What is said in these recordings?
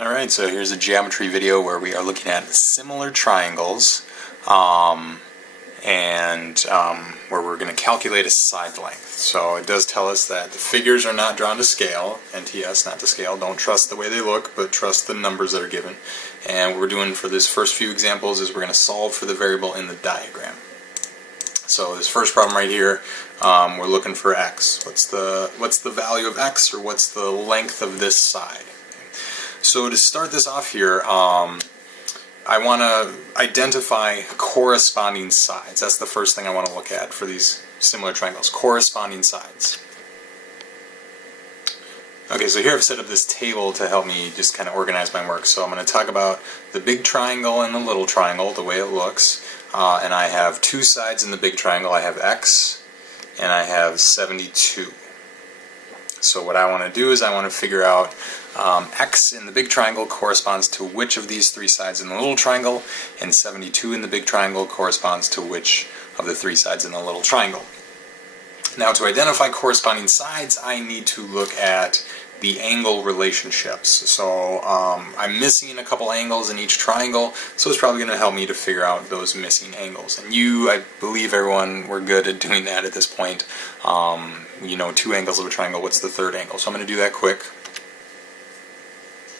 Alright, so here's a geometry video where we are looking at similar triangles where we're going to calculate a side length. So it does tell us that the figures are not drawn to scale, NTS, not to scale. Don't trust the way they look, but trust the numbers that are given. And what we're doing for this first few examples is we're going to solve for the variable in the diagram. So this first problem right here, we're looking for x. What's the value of x, or what's the length of this side? So to start this off here, I want to identify corresponding sides. That's the first thing I want to look at for these similar triangles, corresponding sides. Okay, so here I've set up this table to help me just kind of organize my work. So I'm going to talk about the big triangle and the little triangle, the way it looks. And I have two sides in the big triangle. I have x and I have 72. So what I want to do is I want to figure out x in the big triangle corresponds to which of these three sides in the little triangle, and 72 in the big triangle corresponds to which of the three sides in the little triangle. Now, to identify corresponding sides, I need to look at the angle relationships. So I'm missing a couple angles in each triangle, so it's probably going to help me to figure out those missing angles. And I believe everyone, we're good at doing that at this point. You know, two angles of a triangle, what's the third angle? So I'm going to do that quick.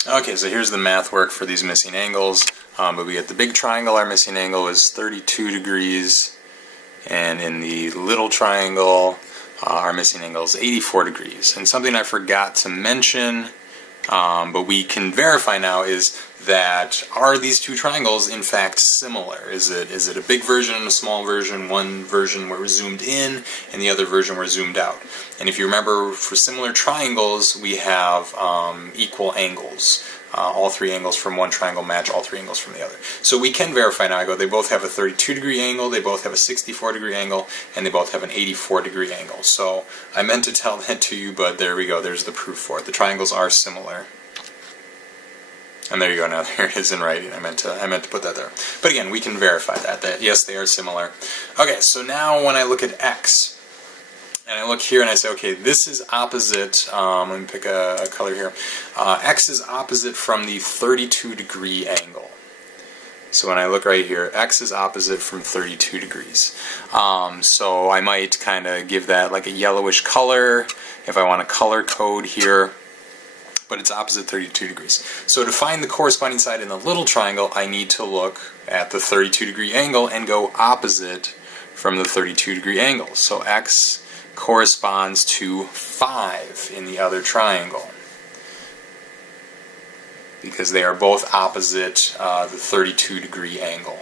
Okay, so here's the math work for these missing angles. But we get the big triangle, our missing angle is 32 degrees, and in the little triangle, our missing angle is 84 degrees. And something I forgot to mention, but we can verify now, is that are these two triangles in fact similar? Is it a big version and a small version? One version where we're zoomed in and the other version where we're zoomed out. And if you remember, for similar triangles we have equal angles. All three angles from one triangle match all three angles from the other. So we can verify now. I go, they both have a 32 degree angle, they both have a 64 degree angle, and they both have an 84 degree angle. So I meant to tell that to you, but there we go, there's the proof for it. The triangles are similar. And there you go, now there it is in writing. I meant to put that there. But again, we can verify that yes, they are similar. Okay, so now when I look at x, and I look here and I say, okay, this is opposite, let me pick a color here. X is opposite from the 32 degree angle. So when I look right here, x is opposite from 32 degrees. So I might kind of give that like a yellowish color if I want to color code here. But it's opposite 32 degrees. So to find the corresponding side in the little triangle, I need to look at the 32 degree angle and go opposite from the 32 degree angle. So x corresponds to 5 in the other triangle, because they are both opposite the 32 degree angle.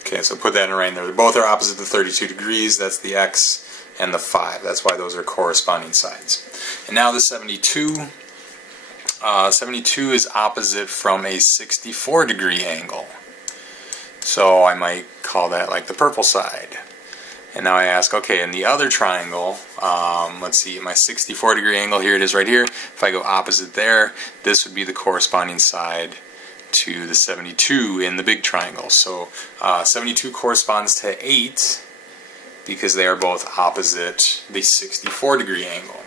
Okay, so put that in right there. They both are opposite the 32 degrees. That's the x and the 5. That's why those are corresponding sides. And now the 72. 72 is opposite from a 64 degree angle. So I might call that like the purple side. And now I ask, okay, in the other triangle, let's see, my 64 degree angle, here it is right here. If I go opposite there, this would be the corresponding side to the 72 in the big triangle. So 72 corresponds to 8, because they are both opposite the 64 degree angle.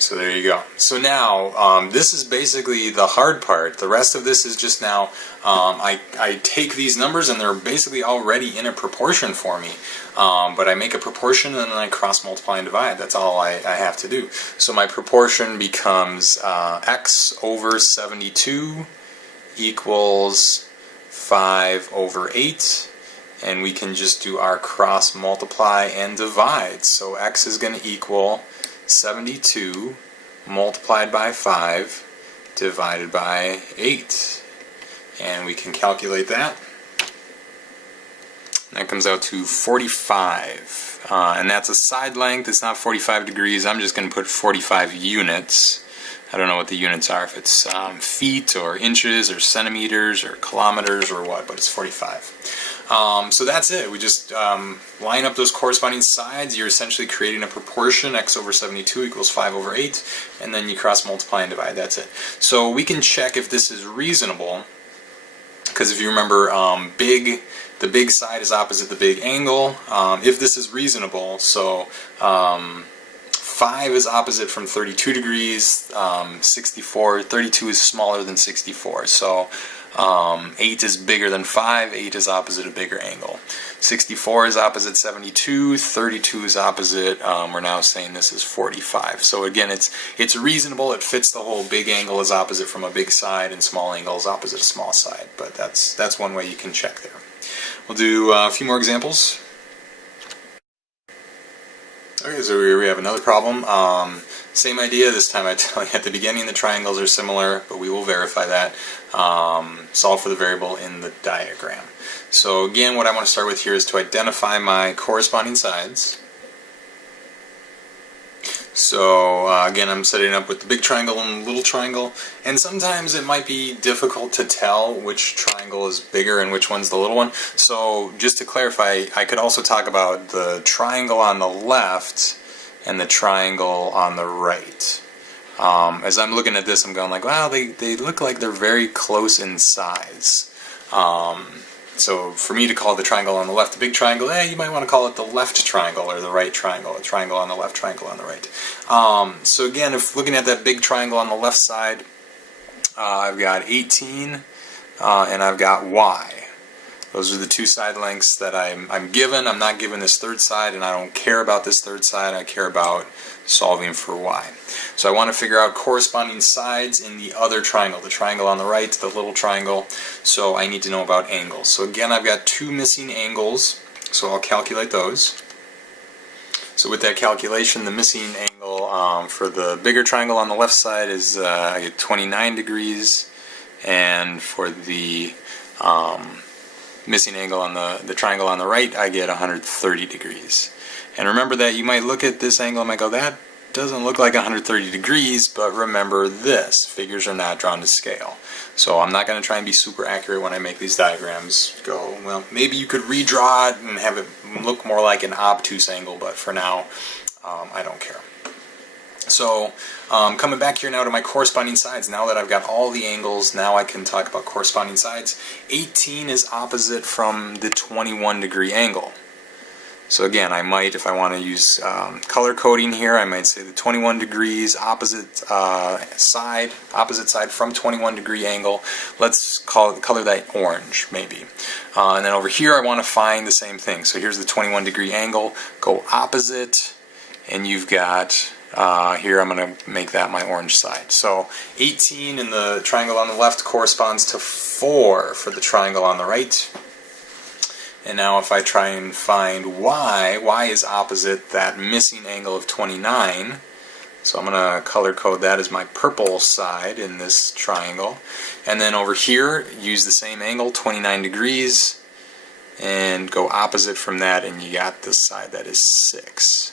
So there you go. So now, this is basically the hard part. The rest of this is just now, I take these numbers and they're basically already in a proportion for me. But I make a proportion and then I cross multiply and divide. That's all I have to do. So my proportion becomes x over 72 equals 5 over 8. And we can just do our cross multiply and divide. So x is going to equal 72 multiplied by 5 divided by 8. And we can calculate that. That comes out to 45. And that's a side length. It's not 45 degrees. I'm just going to put 45 units. I don't know what the units are, if it's feet or inches or centimeters or kilometers or what, but it's 45. So that's it. We just line up those corresponding sides. You're essentially creating a proportion. X over 72 equals 5 over 8, and then you cross multiply and divide. That's it. So we can check if this is reasonable, because if you remember, the big side is opposite the big angle. If this is reasonable, so 5 is opposite from 32 degrees, 32 is smaller than 64. So 8 is bigger than 5, 8 is opposite a bigger angle. 64 is opposite 72, 32 is opposite, we're now saying this is 45. So again, it's reasonable, it fits the whole big angle is opposite from a big side and small angle is opposite a small side, but that's one way you can check there. We'll do a few more examples. Okay, so we have another problem. Same idea, this time I tell you at the beginning the triangles are similar, but we will verify that. Solve for the variable in the diagram. So again, what I want to start with here is to identify my corresponding sides. So again, I'm setting up with the big triangle and the little triangle, and sometimes it might be difficult to tell which triangle is bigger and which one's the little one. So just to clarify, I could also talk about the triangle on the left and the triangle on the right. As I'm looking at this, I'm going like, wow, they look like they're very close in size. So for me to call the triangle on the left the big triangle, you might want to call it the left triangle or the right triangle, a triangle on the left, triangle on the right. So again, if looking at that big triangle on the left side, I've got 18 and I've got y. Those are the two side lengths that I'm given. I'm not given this third side, and I don't care about this third side. I care about solving for y. So I want to figure out corresponding sides in the other triangle, the triangle on the right, the little triangle. So I need to know about angles. So again, I've got two missing angles, so I'll calculate those. So with that calculation, the missing angle for the bigger triangle on the left side is I get 29 degrees, and for the missing angle on the triangle on the right, I get 130 degrees. And remember that you might look at this angle and might go, that doesn't look like 130 degrees, but remember this, figures are not drawn to scale. So I'm not going to try and be super accurate when I make these diagrams. Go, well, maybe you could redraw it and have it look more like an obtuse angle, but for now, I don't care. So coming back here now to my corresponding sides, now that I've got all the angles, now I can talk about corresponding sides. 18 is opposite from the 21 degree angle. So again, I might, if I want to use color coding here, I might say the 21 degrees opposite side from 21 degree angle. Let's color that orange, maybe. And then over here I want to find the same thing. So here's the 21 degree angle, go opposite, and you've got here I'm going to make that my orange side. So 18 in the triangle on the left corresponds to 4 for the triangle on the right. And now if I try and find y is opposite that missing angle of 29. So I'm going to color code that as my purple side in this triangle. And then over here, use the same angle, 29 degrees, and go opposite from that, and you got this side that is 6.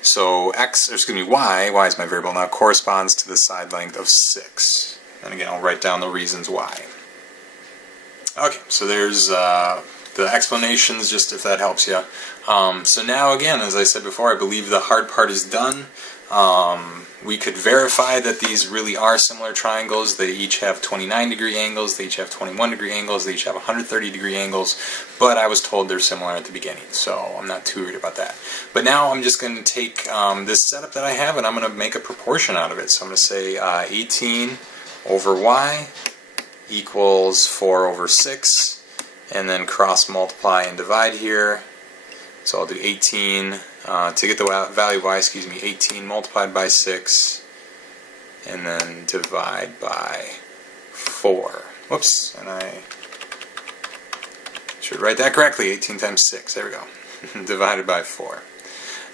So y is my variable now, corresponds to the side length of 6. And again, I'll write down the reasons why. Okay, so there's the explanations, just if that helps you. So now again, as I said before, I believe the hard part is done. We could verify that these really are similar triangles. They each have 29 degree angles, they each have 21 degree angles, they each have 130 degree angles, but I was told they're similar at the beginning, so I'm not too worried about that. But now I'm just going to take this setup that I have and I'm going to make a proportion out of it. So I'm going to say 18 over y equals 4 over 6, and then cross multiply and divide here. So I'll do 18 to get the value of y, 18 multiplied by 6, and then divide by 4. Whoops, and I should write that correctly, 18 times 6, there we go, divided by 4.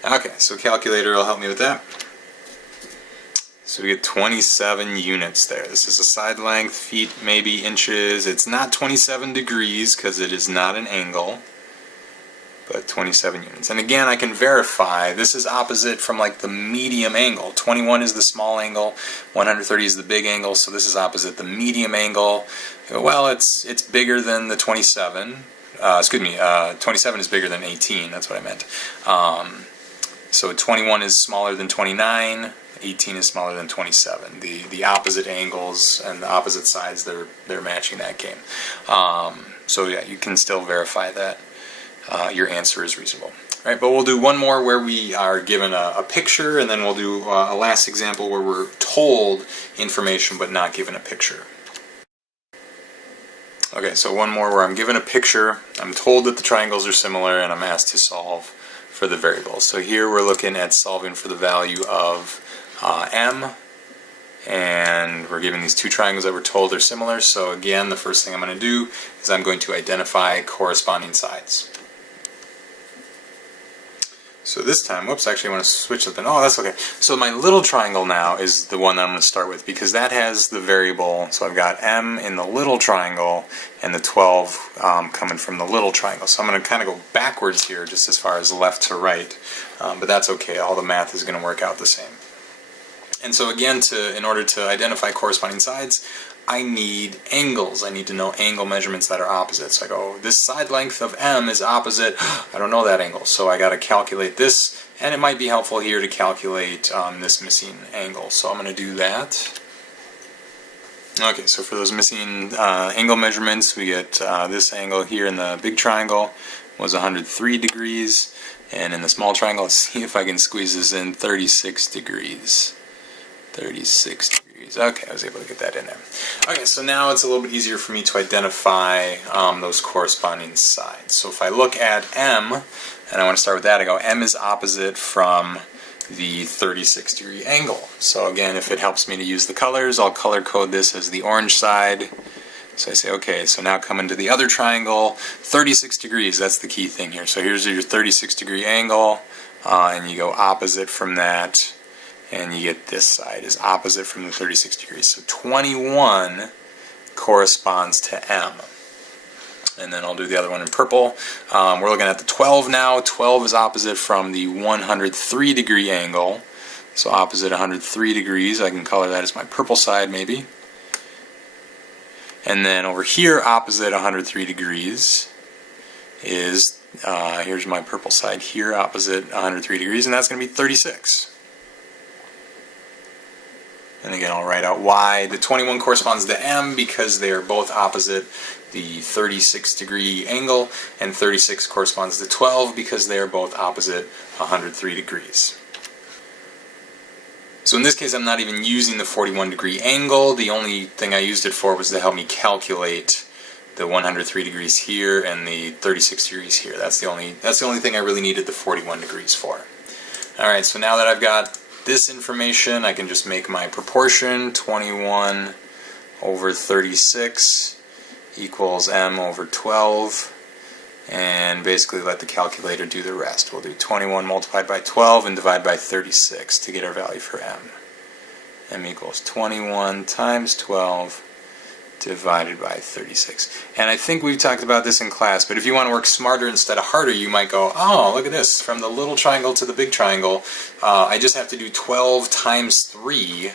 Okay, so calculator will help me with that. So we get 27 units there. This is a side length, feet, maybe inches. It's not 27 degrees because it is not an angle, but 27 units. And again, I can verify this is opposite from like the medium angle. 21 is the small angle, 130 is the big angle, so this is opposite the medium angle. Well, it's bigger than the 27. 27 is bigger than 18, that's what I meant. So 21 is smaller than 29. 18 is smaller than 27. The opposite angles and the opposite sides, they're matching that game. So yeah, you can still verify that your answer is reasonable. Right, but we'll do one more where we are given a picture, and then we'll do a last example where we're told information but not given a picture. Okay, so one more where I'm given a picture, I'm told that the triangles are similar, and I'm asked to solve for the variables. So here we're looking at solving for the value of m, and we're given these two triangles that we're told are similar. So again, the first thing I'm going to do is I'm going to identify corresponding sides. So this time, whoops, actually I want to switch something. Oh, that's okay. So my little triangle now is the one that I'm going to start with, because that has the variable. So I've got m in the little triangle and the 12 coming from the little triangle. So I'm going to kind of go backwards here, just as far as left to right, but that's okay. All the math is going to work out the same. And so again, in order to identify corresponding sides, I need angles. I need to know angle measurements that are opposite. So I go, this side length of m is opposite. I don't know that angle, so I got to calculate this, and it might be helpful here to calculate this missing angle. So I'm going to do that. Okay, so for those missing angle measurements, we get this angle here in the big triangle was 103 degrees, and in the small triangle, let's see if I can squeeze this in, 36 degrees. 36 degrees. Okay, I was able to get that in there. Okay, so now it's a little bit easier for me to identify those corresponding sides. So if I look at m, and I want to start with that, I go m is opposite from the 36 degree angle. So again, if it helps me to use the colors, I'll color code this as the orange side. So I say, okay, so now coming to the other triangle, 36 degrees, that's the key thing here. So here's your 36 degree angle, and you go opposite from that, and you get this side is opposite from the 36 degrees. So 21 corresponds to m. And then I'll do the other one in purple. We're looking at the 12 now. 12 is opposite from the 103 degree angle. So opposite 103 degrees, I can color that as my purple side maybe. And then over here, opposite 103 degrees is, here's my purple side here, opposite 103 degrees, and that's going to be 36. And again, I'll write out why. The 21 corresponds to m because they are both opposite the 36 degree angle, and 36 corresponds to 12 because they are both opposite 103 degrees. So in this case, I'm not even using the 41 degree angle. The only thing I used it for was to help me calculate the 103 degrees here and the 36 degrees here. That's the only thing I really needed the 41 degrees for. Alright, so now that I've got this information, I can just make my proportion. 21 over 36 equals m over 12, and basically let the calculator do the rest. We'll do 21 multiplied by 12 and divide by 36 to get our value for m. m equals 21 times 12 divided by 36. And I think we've talked about this in class, but if you want to work smarter instead of harder, you might go, oh, look at this, from the little triangle to the big triangle, I just have to do 12 times 3,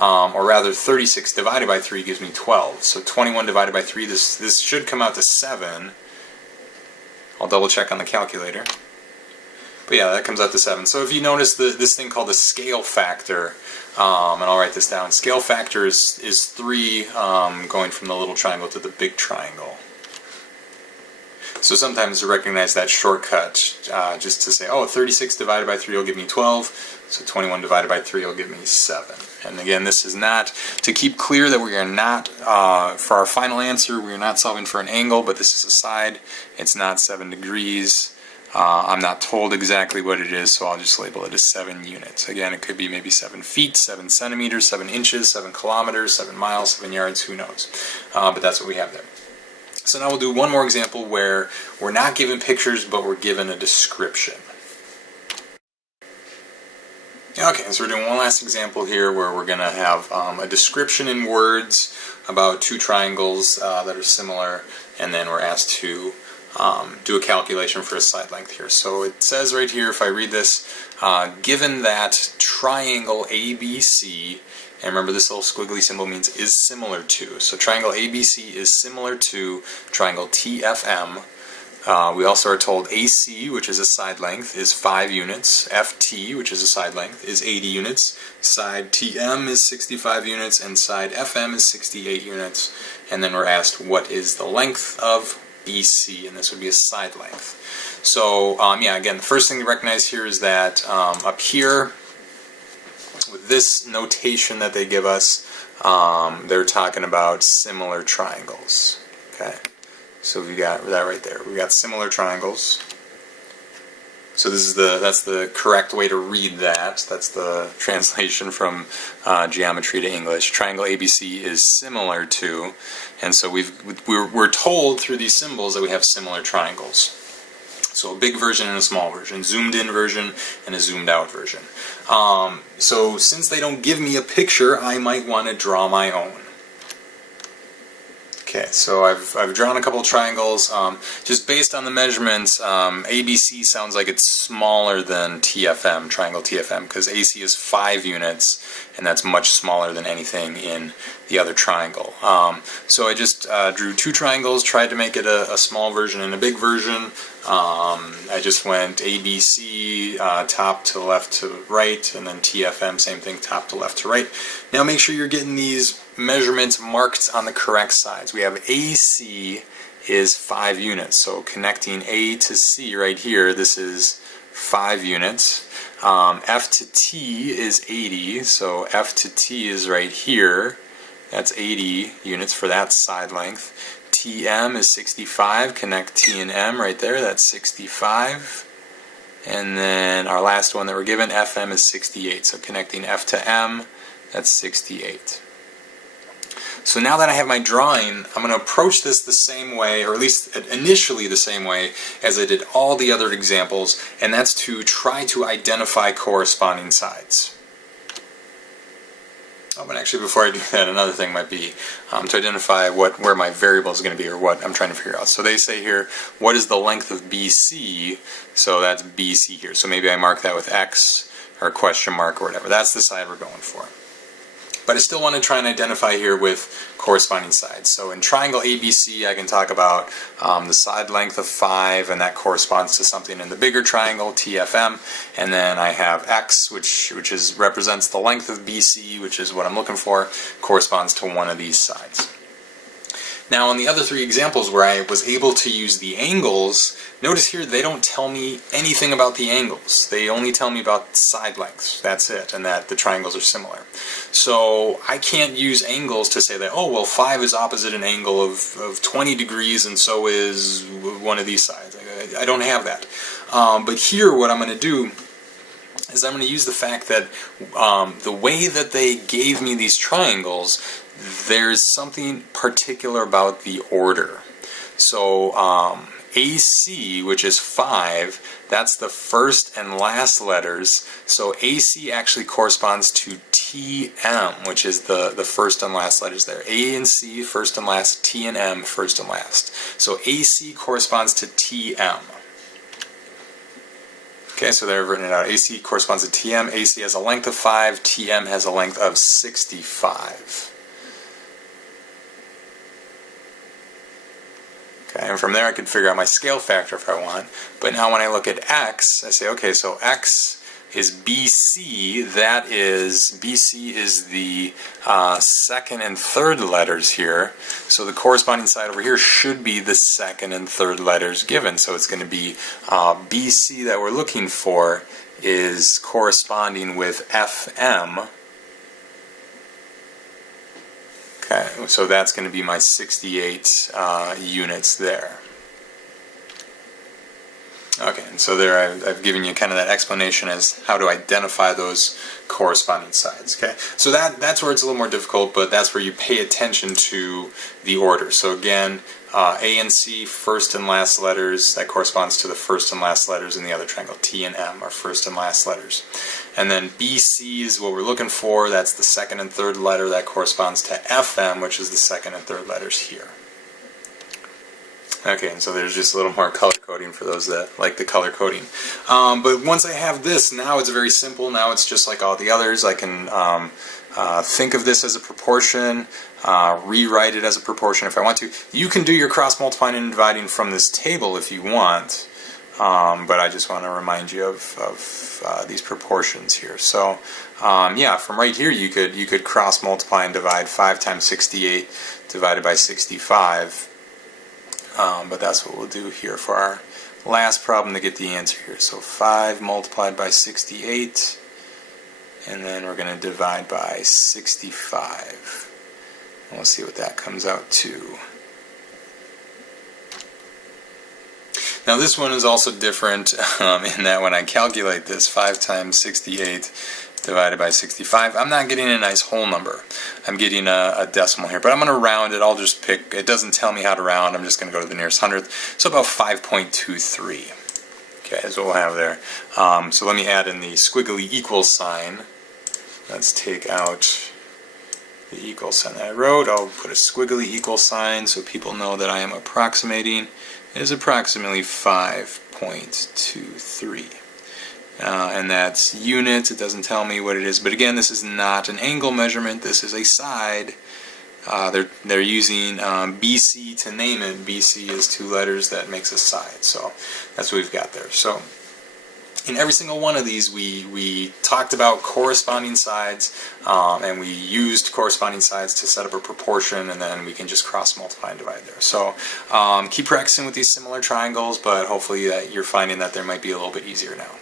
or rather 36 divided by 3 gives me 12. So 21 divided by 3, this should come out to 7. I'll double check on the calculator. But yeah, that comes out to 7. So if you notice this thing called the scale factor, and I'll write this down, scale factor is 3 going from the little triangle to the big triangle. So sometimes to recognize that shortcut, just to say, oh, 36 divided by 3 will give me 12, so 21 divided by 3 will give me 7. And again, this is not, to keep clear that we are not, for our final answer, we are not solving for an angle, but this is a side. It's not 7 degrees. I'm not told exactly what it is, so I'll just label it as 7 units. Again, it could be maybe 7 feet, 7 centimeters, 7 inches, 7 kilometers, 7 miles, 7 yards, who knows. But that's what we have there. So now we'll do one more example where we're not given pictures, but we're given a description. Okay, so we're doing one last example here where we're going to have a description in words about two triangles that are similar, and then we're asked to do a calculation for a side length here. So it says right here, if I read this, given that triangle ABC, and remember this little squiggly symbol means is similar to, so triangle ABC is similar to triangle TFM. We also are told AC, which is a side length, is 5 units, FT, which is a side length, is 80 units, side TM is 65 units, and side FM is 68 units, and then we're asked what is the length of BC, and this would be a side length. So yeah, again, the first thing to recognize here is that up here, with this notation that they give us, they're talking about similar triangles. Okay, so we got that right there. We got similar triangles. So this is that's the correct way to read that. That's the translation from geometry to English. Triangle ABC is similar to, and so we're told through these symbols that we have similar triangles. So a big version and a small version, zoomed in version and a zoomed out version. So since they don't give me a picture, I might want to draw my own. Okay, so I've drawn a couple of triangles. Just based on the measurements, ABC sounds like it's smaller than TFM, triangle TFM, because AC is 5 units, and that's much smaller than anything in the other triangle. So I just drew 2 triangles, tried to make it a small version and a big version. I just went ABC, top to left to right, and then TFM, same thing, top to left to right. Now make sure you're getting these measurements marked on the correct sides. We have AC is 5 units, so connecting A to C right here, this is 5 units. F to T is 80, so F to T is right here. That's 80 units for that side length. TM is 65, connect T and M right there, that's 65. And then our last one that we're given, FM, is 68, so connecting F to M, that's 68. So now that I have my drawing, I'm going to approach this the same way, or at least initially the same way as I did all the other examples, and that's to try to identify corresponding sides. Oh, but actually before I do that, another thing might be to identify where my variable is going to be, or what I'm trying to figure out. So they say here, what is the length of BC? So that's BC here. So maybe I mark that with X or a question mark or whatever. That's the side we're going for. But I still want to try and identify here with corresponding sides. So in triangle ABC, I can talk about the side length of 5, and that corresponds to something in the bigger triangle, TFM. And then I have X, which represents the length of BC, which is what I'm looking for, corresponds to one of these sides. Now on the other 3 examples where I was able to use the angles, notice here they don't tell me anything about the angles. They only tell me about side lengths. That's it, and that the triangles are similar. So I can't use angles to say that, oh, well, 5 is opposite an angle of 20 degrees, and so is one of these sides. I don't have that. But here what I'm going to do is I'm going to use the fact that the way that they gave me these triangles, there's something particular about the order. So AC, which is 5, that's the first and last letters. So AC actually corresponds to TM, which is the first and last letters there. A and C, first and last, T and M, first and last. So AC corresponds to TM. Okay, so they've written it out. AC corresponds to TM. AC has a length of 5. TM has a length of 65. Okay, and from there I can figure out my scale factor if I want. But now when I look at X, I say, okay, so X is BC. BC is the second and third letters here. So the corresponding side over here should be the second and third letters given. So it's going to be BC that we're looking for is corresponding with FM. Okay, so that's going to be my 68 units there. Okay, and so there I've given you kind of that explanation as how to identify those corresponding sides. Okay, so that's where it's a little more difficult, but that's where you pay attention to the order. So again, A and C, first and last letters, that corresponds to the first and last letters in the other triangle. T and M are first and last letters. And then BC is what we're looking for. That's the second and third letter. That corresponds to FM, which is the second and third letters here. Okay, and so there's just a little more color coding for those that like the color coding. But once I have this, now it's very simple. Now it's just like all the others. I can think of this as a proportion, rewrite it as a proportion if I want to. You can do your cross multiplying and dividing from this table if you want, but I just want to remind you of these proportions here. So yeah, from right here you could cross multiply and divide 5 times 68 divided by 65. but that's what we'll do here for our last problem to get the answer here. So 5 multiplied by 68, and then we're going to divide by 65. And we'll see what that comes out to. Now this one is also different in that when I calculate this, 5 times 68 divided by 65, I'm not getting a nice whole number. I'm getting a decimal here, but I'm going to round it. I'll just pick, it doesn't tell me how to round, I'm just going to go to the nearest hundredth, so about 5.23. Okay, that's what we'll have there. So let me add in the squiggly equal sign. Let's take out the equal sign that I wrote. I'll put a squiggly equal sign so people know that I am approximating. It is approximately 5.23. And that's units. It doesn't tell me what it is, but again, this is not an angle measurement. This is a side. They're using BC to name it. BC is 2 letters that makes a side. So that's what we've got there. So in every single one of these, we talked about corresponding sides, and we used corresponding sides to set up a proportion, and then we can just cross multiply and divide there. So keep practicing with these similar triangles, but hopefully that you're finding that they might be a little bit easier now.